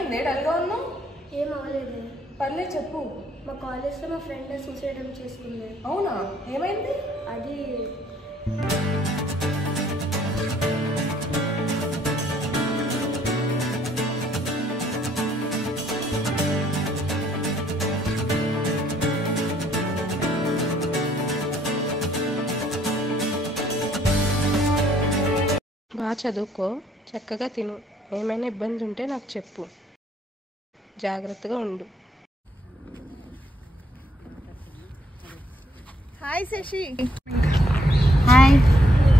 ఏమైంది డల్గా ఉన్నావు? ఏం అవ్వలేదు. పర్లేదు చెప్పు. మా కాలేజ్లో మా ఫ్రెండ్ సూసైడ్ చేసుకుంది. అవునా, ఏమైంది? అది బాగా చదువుకో, చక్కగా తిను. ఏమైనా ఇబ్బంది ఉంటే నాకు చెప్పు. జాగ్రత్తగా ఉండు. హాయ్ శశి. హాయ్,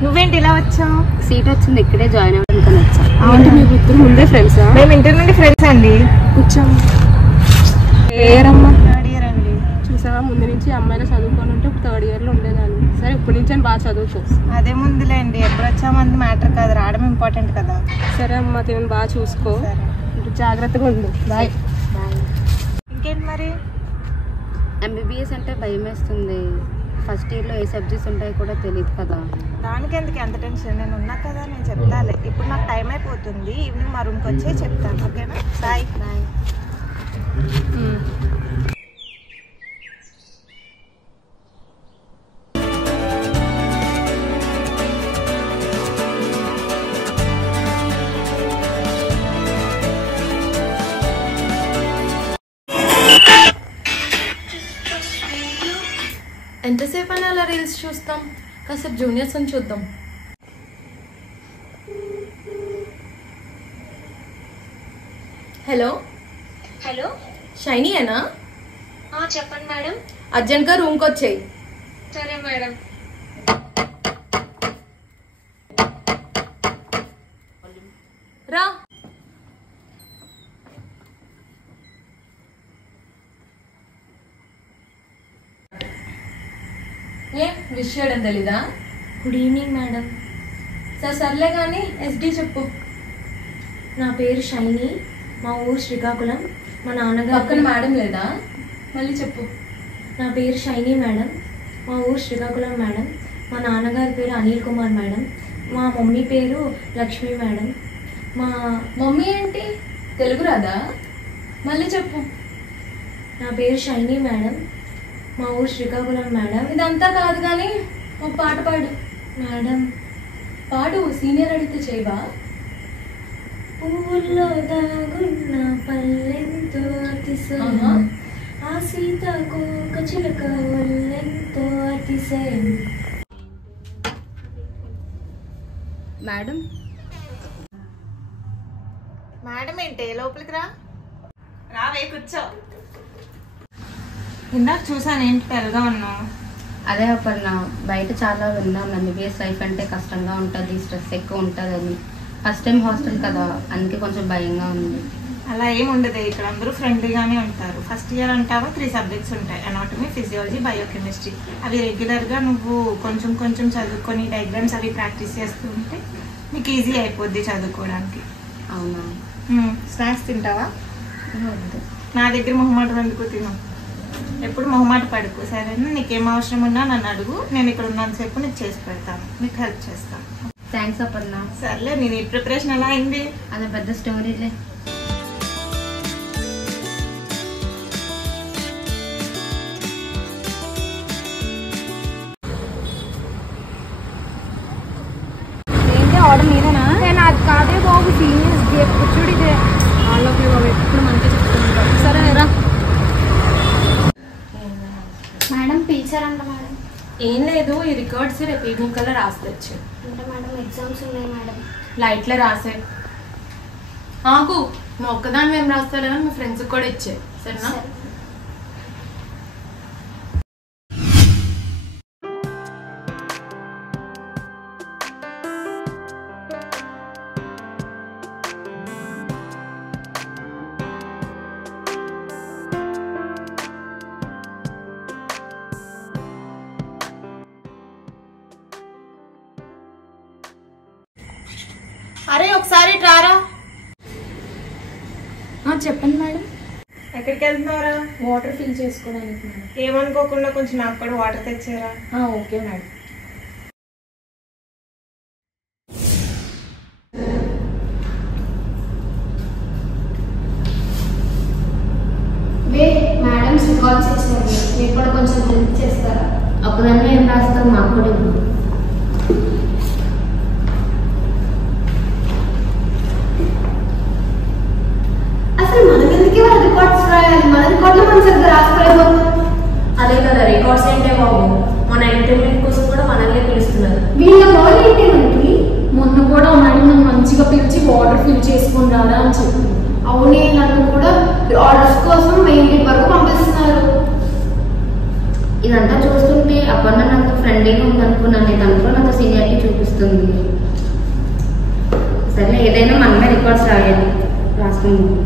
నువ్వేంటి ఇలా వచ్చావు? సీట్ వచ్చింది, ఇక్కడే జాయిన్ అవ్వడానికి వచ్చా. అవును, మీ ఇద్దరు ముందే ఫ్రెండ్సా? మేము ఇంటర్ నుండి ఫ్రెండ్స్ అండి. కూర్చోమ్మా. ఏరమ్మా? థర్డ్ ఇయర్ అండి. చూసావా, ముందు నుంచి అమ్మాయిలు చదువుకొని ఉంటే ఇప్పుడు థర్డ్ ఇయర్లో ఉండేదాన్ని. సరే, ఇప్పటి నుంచి అని బాగా చదువుకో. అదే ముందులేండి, ఎప్పుడు వచ్చామంది మ్యాటర్ కాదు, రావడం ఇంపార్టెంట్ కదా. సరే అమ్మా, తినని బాగా చూసుకో. జాగ్రత్తగా ఉండు. బాయ్. ఇంకేంటి మరి? ఎంబీబీఎస్ అంటే భయం వేస్తుంది. ఫస్ట్ ఇయర్లో ఏ సబ్జెక్ట్స్ ఉంటాయో కూడా తెలియదు కదా. దానికి ఎందుకు ఎంత టెన్షన్? నేను ఉన్నా కదా, నేను చెప్తాలే. ఇప్పుడు నాకు టైం అయిపోతుంది, ఈవినింగ్ మా రూమ్కి వచ్చే చెప్తాను. ఓకేనా? బాయ్. బాయ్. ఎంతసేపు అని అలా రీల్స్ చూస్తాం? కాసేపు జూనియర్స్ అని చూద్దాం. హలో హలో, షైనీయేనా? చెప్పండి మేడం. అర్జెంట్గా రూమ్కి వచ్చేయి. సరే మేడం. రా. ఏ విష్ చేయడం తెలీదా? Good evening madam. సర్లే కానీ ఎస్డి చెప్పు. నా పేరు షైనీ, మా ఊరు శ్రీకాకుళం. మా నాన్నగారు పక్కన మేడం లేదా? మళ్ళీ చెప్పు. నా పేరు షైనీ మేడం, మా ఊరు శ్రీకాకుళం మేడం. మా నాన్నగారి పేరు అనిల్ కుమార్ మేడం. మా మమ్మీ పేరు లక్ష్మి మేడం. మా మమ్మీ ఏంటి, తెలుగు రాదా? మళ్ళీ చెప్పు. నా పేరు షైనీ మేడం, మా ఊరు శ్రీకాకుళం మేడం. ఇదంతా కాదు కానీ ఒక పాట పాడు. మేడం, పాడు. సీనియర్ అడిగితే చేయవా? పువ్వుల్లో దాగున్న పల్లెంతో అతిశయం, ఆ సీతాకోక చిలుక ఒళ్ళెంతో అతిశయం. మేడం, మేడం ఏంటి, లోపలికి రా. రావే, కూర్చో. ఇందాక చూసాను, ఏంటి తెల్లగా ఉన్నావు? అదే అపర్ణ, బయట చాలా విన్నాను ఎంబీబీఎస్ లైఫ్ అంటే కష్టంగా ఉంటుంది, స్ట్రెస్ ఎక్కువ ఉంటుంది అని. ఫస్ట్ టైం హాస్టల్ కదా, అందుకే కొంచెం భయంగా ఉంది. అలా ఏం ఉండదు, ఇక్కడ అందరూ ఫ్రెండ్లీగానే ఉంటారు. ఫస్ట్ ఇయర్ అంటావా 3 సబ్జెక్ట్స్ ఉంటాయి: అనాటమీ, ఫిజియాలజీ, బయోకెమిస్ట్రీ. అవి రెగ్యులర్గా నువ్వు కొంచెం కొంచెం చదువుకొని డయాగ్రామ్స్ అవి ప్రాక్టీస్ చేస్తూ ఉంటే నీకు ఈజీ అయిపోద్ది చదువుకోవడానికి. అవునా? స్నాక్స్ తింటావా? వద్దు. నా దగ్గర మొహమాట ఎందుకు, తిను. ఎప్పుడు మొహమాట పడుకు, సరేనా? నీకేం అవసరం ఉన్నా నన్ను అడుగు, నేను ఇక్కడ ఉన్నంతసేపు నీకు చేసి పెడతాను, నీకు హెల్ప్ చేస్తాను. థ్యాంక్స్ అపర్ణ. సర్లే, నేను ఈ ప్రిపరేషన్ ఎలా అయింది? అదే పెద్ద స్టోరీలే. ఏంటి ఆర్డర్ మీరేనా? నేను అది కాదే బాబు, సీనియర్స్ ఎప్పుడు చూడు ఇదే. వాళ్ళకి బాబు ఎప్పుడు మనకే చెప్తుంటారు. సరే రా. మేడం పిలిచారంట మేడం. ఏం లేదు, ఈ రికార్డ్స్ రేపు ఈవినింగ్ కల్లా రాసి తెచ్చు. అంటే మేడం ఎగ్జామ్స్ ఉన్నాయి మేడం. లైట్లే రాసే. ఆకు, నువ్వు ఒక్కదాన్ని మేము రాస్తాలేమో మీ ఫ్రెండ్స్కి కూడా ఇచ్చే, సరేనా? అరే ఒకసారి రారా. చెప్పండి మేడం. ఎక్కడికి వెళ్తున్నారా? వాటర్ ఫిల్ చేసుకోవడానికి మేడం. ఏమనుకోకుండా కొంచెం నాకు కూడా వాటర్ తెచ్చారా? Okay madam. రికార్డ్ చేసినవి మీరు కూడా కొంచెం హెల్ప్ చేస్తారా? అప్పుడన్నీ ఏం రాస్తాం మాకు కూడా ఇవ్వు. అసలు మనం ఎందుకు వాళ్ళ రికార్డ్స్ రాయాలి? మన రికార్డులో మనం సరిగ్గా రాసుకోలేకపోతున్నాం. అదే కదా రికార్డ్స్ ఏంటే బాబు, మన ఎంటర్టైన్మెంట్ కోసం కూడా మనల్ని పిలుస్తున్నారు. వీళ్ళ రోల్ ఏంటి మనకి? మొన్న కూడా మేడం నన్ను మంచిగా పిలిచి వాటర్ ఫిల్ చేసుకుని రారా అని చెప్పింది. అవునే, నన్ను కూడా ఆర్డర్స్ కోసం మెయిన్ గేట్ వరకు పంపిస్తున్నారు. ఇదంతా చూస్తుంటే అపర్ణ నాకు ఫ్రెండ్లీగా ఉందనుకున్నాను, నేను అందులో నాకు సీనియారిటీ చూపిస్తుంది. సరే ఏదైనా మనమే రికార్డ్స్ రాయాలి, రాసుకుందాం.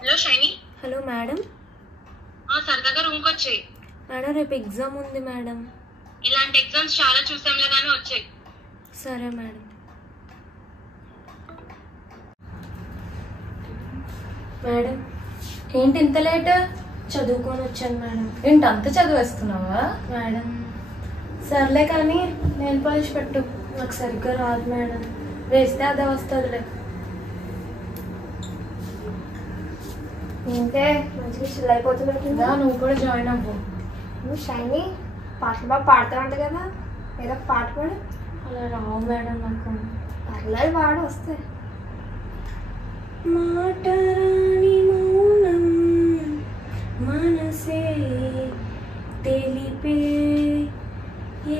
హలో షైనీ. Hello madam. సరదాగా రూమ్కి వచ్చాయి. మేడం రేపు ఎగ్జామ్ ఉంది మేడం. ఇలాంటి ఎగ్జామ్స్ చాలా చూసాంలే కానీ వచ్చాయి. సరే మేడం. మేడం ఏంటి ఇంత లేట్? చదువుకొని వచ్చాను మేడం. ఏంటి అంత చదివేస్తున్నావా? మేడం సర్లే కానీ నెయిల్ పాలిష్ పెట్టు. నాకు సరిగ్గా రాదు మేడం. వేస్తే అదే వస్తుందిలే. ఏంటే మంచిగా చిల్ అయిపోతున్నట్టుందా? నువ్వు కూడా జాయిన్ అవ్వు. నువ్వు షైనీ పాటలు బాగా పాడుతావంట కదా, ఏదో ఒక పాట పాడు. అలా రావు మేడం నాకు. పర్లేదు పాడు, వస్తాయి. మాటరాని మౌనం మనసే తెలిపే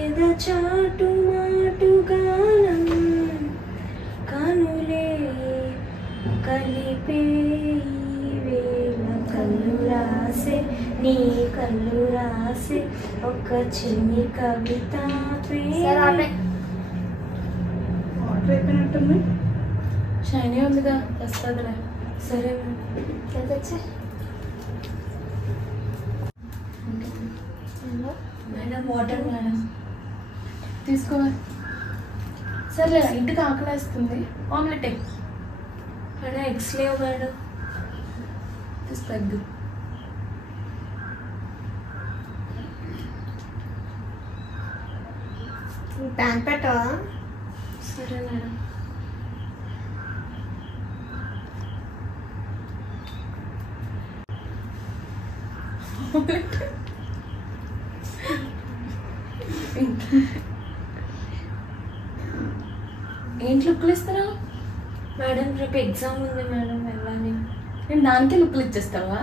ఎద చాటు మాటు గానం కనులే కలిపే వేళ కళ్ళు రాసే నీ కళ్ళు రాసే ఒక చిన్ని కవిత ఆర్డర్ అయిపోయినట్టుంది. షైనీ ఉందిగా, వస్తుందిలే. సరే మేడం. తెచ్చే మేడం వాటర్ మేడం. తీసుకో. సర్లే ఇంటికి ఆకలేస్తుంది, ఆమ్లెట్ ఎగ్. మేడం ఎగ్స్ లేవు మేడం. తీసుకొద్దు. ప్యాన్ పెట్టవా? సరే మేడం. ఏంటి లుక్లు ఇస్తున్నావు? మేడం రేపు ఎగ్జామ్ ఉంది మేడం, వెళ్ళాలి. నేను దానికే లుక్లు ఇచ్చేస్తావా?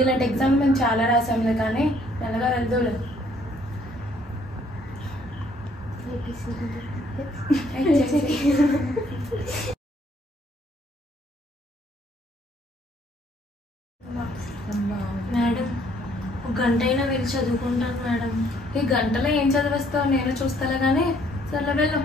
ఇలాంటి ఎగ్జామ్ మేము చాలా రాసాంలే కానీ మెల్లగా వెళ్దోలే. మేడం ఒక గంట అయినా వెళ్ళి చదువుకుంటాను మేడం. ఈ గంటలో ఏం చదివేస్తావు నేను చూస్తాలే కానీ సర్లే వెళ్ళు.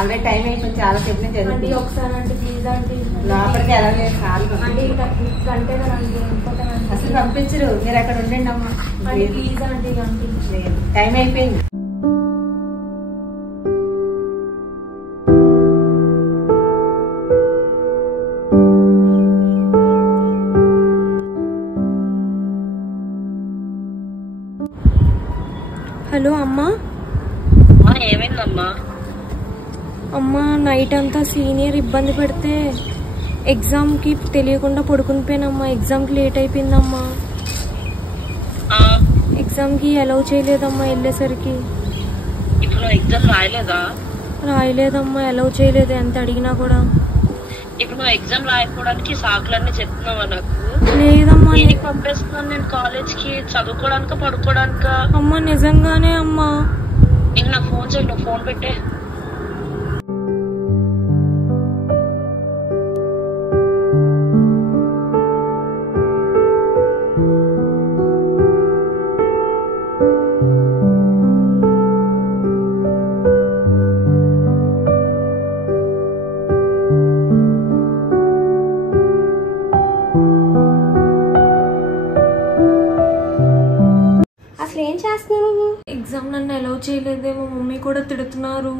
ఆల్రెడీ టైం అయిపోయింది, చాలా సేపు నుంచి అంటే ఒకసారి అంటే ప్లీజ్ అంటే లోపలికి ఎలా చాలు అంటే గంటే కదండి ఇంకొకటి అసలు పంపించరు, మీరు అక్కడ ఉండండి అమ్మా. అంటే ప్లీజ్ అంటే అంటే టైం అయిపోయింది. హలో అమ్మా. ఏమైందమ్మా? అమ్మా నైట్ అంతా సీనియర్ ఇబ్బంది పెడితే ఎగ్జామ్కి తెలియకుండా పడుకుని పోయినమ్మా. ఎగ్జామ్కి లేట్ అయిపోయిందమ్మా. ఎగ్జామ్కి అలౌ చేయలేదమ్మా వెళ్ళేసరికి. ఇప్పుడు ఎగ్జామ్ రాయలేదా? రాయలేదమ్మా, అలౌ చేయలేదు ఎంత అడిగినా కూడా. ఇప్పుడు నువ్వు ఎగ్జామ్ రాయకపోవడానికి సాకులన్నీ చెప్తున్నావా నాకు? లేదమ్మా. దేనికి పంపిస్తున్నాను నేను కాలేజ్కి? చదువుకోవడానికా పడుకోవడానికా? అమ్మా నిజంగానే అమ్మా. ఇంక నాకు ఫోన్ చేయి, నువ్వు ఫోన్ పెట్టే. అసలు ఏం చేస్తున్నావు? ఎగ్జామ్ నన్ను అలౌ చేయలేదే, మా మమ్మీ కూడా తిడుతున్నారు.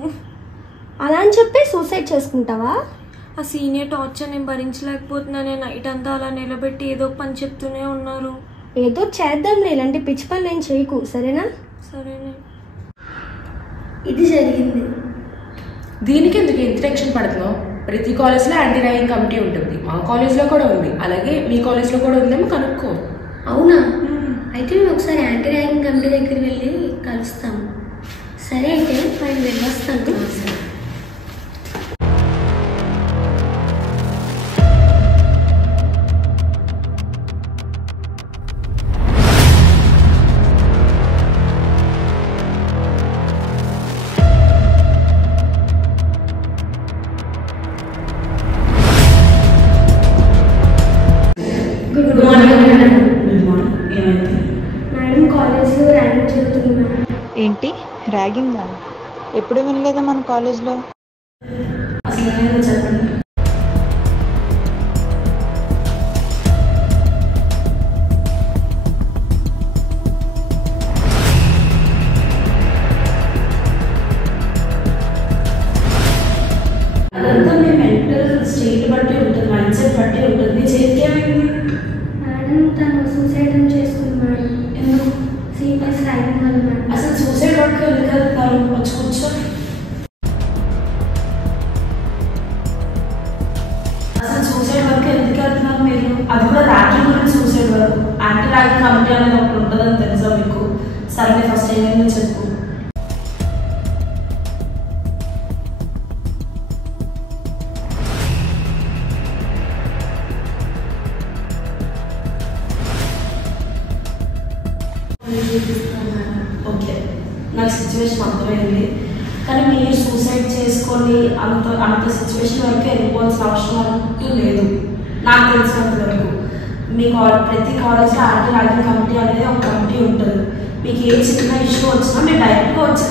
అలా అని చెప్పి సూసైడ్ చేసుకుంటావా? ఆ సీనియర్ టార్చర్ నేను భరించలేకపోతున్నానే. నైట్ అంతా అలా నిలబెట్టి ఏదో పని చెప్తూనే ఉన్నారు. ఏదో చేద్దాంలే, ఇలాంటి పిచ్చి పనులు ఏం చేయకు, సరేనా? సరేనే. ఇది జరిగింది. దీనికి ఎందుకు ఇంత టెన్షన్ పడుతున్నావు? ప్రతి కాలేజ్లో యాంటీ ర్యాగింగ్ కమిటీ ఉంటుంది. మా కాలేజ్లో కూడా ఉంది, అలాగే మీ కాలేజ్లో కూడా ఉందేమో కనుక్కో. అవునా? అయితే మేము ఒకసారి యాంటీ ర్యాగింగ్ కమిటీ దగ్గరికి వెళ్ళి కలుస్తాము. సరే అయితే నేను వెళ్ళొస్తాను. Good morning madam. Good morning. ఏమైంది మేడం? కాలేజ్లో ర్యాగింగ్ జరుగుతుంది మేడం. ఏంటి ర్యాగింగా? ఎప్పుడు వినలేదా మన కాలేజ్లో? అసలు ఏమైందో చెప్పండి. అదంతా మీ మెంటల్ స్టేట్ బట్టి ఉంటుంది, మైండ్ సెట్ బట్టి ఉంటుంది. మీ చేతికి ఏమైంది? మేడం తను సూసైడ్ చేసుకుంది మేడం. ఎందుకు? సీనియర్స్ ర్యాగింగ్ వల్ల మేడం. అసలు సూసైడ్ వరకు ఎందుకు వెళ్తున్నారు? వచ్చి కూర్చో. అసలు సూసైడ్ వరకు ఎందుకు వెళ్తున్నారు మీరు? అది కూడా ర్యాగింగ్ గురించి సూసైడ్ వరకు. యాంటీ ర్యాగింగ్ కమిటీ అనేది ఒకటి ఉంటుందని తెలుసా మీకు? సరే ఫస్ట్ ఏమైందో చెప్పు. ఓకే, నాకు సిచ్యువేషన్ అర్థమైంది. కానీ మీరు సూసైడ్ చేసుకొని అంత సిచ్యువేషన్ వరకు వెళ్ళిపోవాల్సిన అవసరం అంటూ లేదు. నాకు తెలిసినంత వరకు మీ ప్రతి కాలేజ్లో యాంటీ ర్యాగింగ్ కమిటీ అనేది ఒక కమిటీ ఉంటుంది. మీకు ఏ చిన్న ఇష్యూ వచ్చినా మీరు డైరెక్ట్గా వచ్చి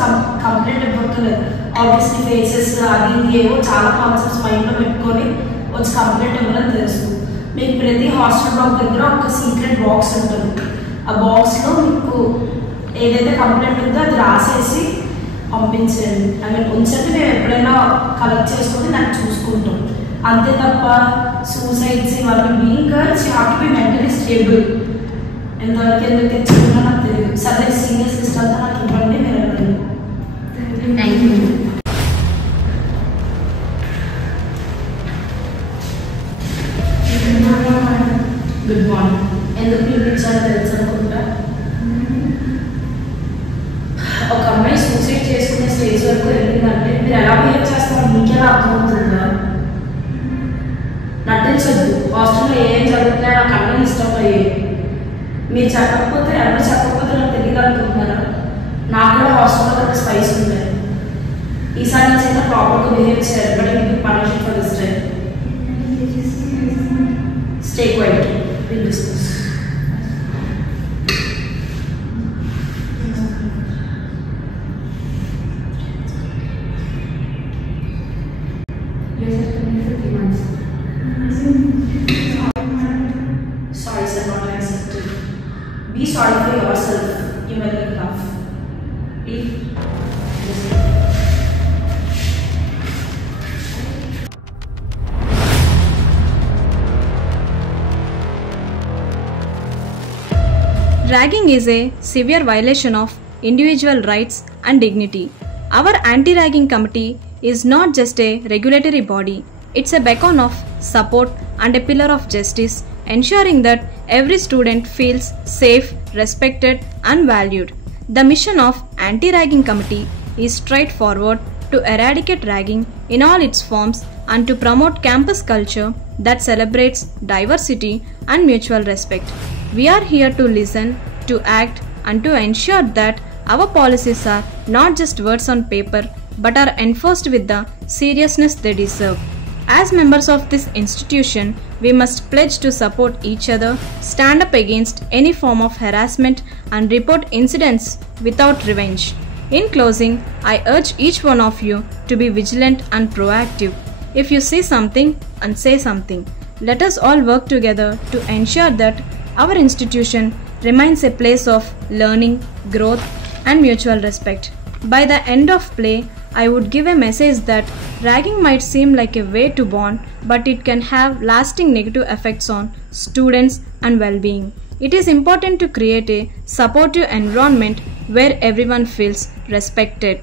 కంప్లైంట్ ఇవ్వక్కర్లేదు. ఆబ్వియస్లీ ఫేసెస్ అది ఏవో చాలా కాన్సెప్ట్స్ మైండ్లో పెట్టుకొని వచ్చి కంప్లైంట్ ఇవ్వాలని తెలుసు. మీకు ప్రతి హాస్టల్ బ్లాక్ దగ్గర ఒక సీక్రెట్ బాక్స్ ఉంటుంది. ఆ బాక్స్లో మీకు ఏదైతే కంప్లైంట్ ఉందో అది రాసేసి పంపించండి. ఐ మీన్ ఉంచండి, మేము ఎప్పుడైనా కలెక్ట్ చేసుకొని దాన్ని చూసుకుంటాం. అంతే తప్ప సూసైడ్స్ ఇవన్నీ being girls you have to be mentally stable. ఎంతవరకు ఎందుకు తెచ్చుకుంటా నాకు తెలియదు. సరే సీనియర్ సిస్టర్ అంతా నాకు ఇవ్వండి, మీరు వెళ్ళండి. Thank you. Good morning. ఎందుకు పిలిపించాలో తెలుసు అనుకుంటా. ఒక అమ్మాయి సూసైడ్ చేసుకునే స్టేజ్ వరకు వెళ్ళిందంటే మీరు ఎలా బిహేవ్ చేస్తారో మీకెలా అర్థమవుతుందా? నటించద్దు. హాస్టల్లో ఏం జరుగుతున్నాయో నాకు అన్నీ ఇష్టమయ్యాయి. మీరు చెప్పకపోతే ఎవరు చెప్పకపోతే నాకు తెలియదు అనుకుంటున్నారా? నాకు కూడా హాస్టల్లో ఒక స్పైస్ ఉంది. ఈసారి నుంచి అయితే ప్రాపర్గా బిహేవ్ చేయాలి. బట్ మీకు punishment for this time. Stay quiet. Will discuss. Sorry, sir, not accepted. Be sorry for yourself. You may look tough. Please. Ragging is a severe violation of individual rights and dignity. Our anti-ragging committee is not just a regulatory body, it's a beacon of support and a pillar of justice, ensuring that every student feels safe, respected and valued. The mission of anti-ragging committee is straightforward: to eradicate ragging in all its forms and to promote campus culture that celebrates diversity and mutual respect. We are here to listen, to act, and to ensure that our policies are not just words on paper but are enforced with the seriousness they deserve. As members of this institution, we must pledge to support each other, stand up against any form of harassment, and report incidents without revenge. In closing, I urge each one of you to be vigilant and proactive. If you see something and say something, let us all work together to ensure that our institution remains a place of learning, growth, and mutual respect. By the end of play, I would give a message that ragging might seem like a way to bond, but it can have lasting negative effects on students and well-being. It is important to create a supportive environment where everyone feels respected.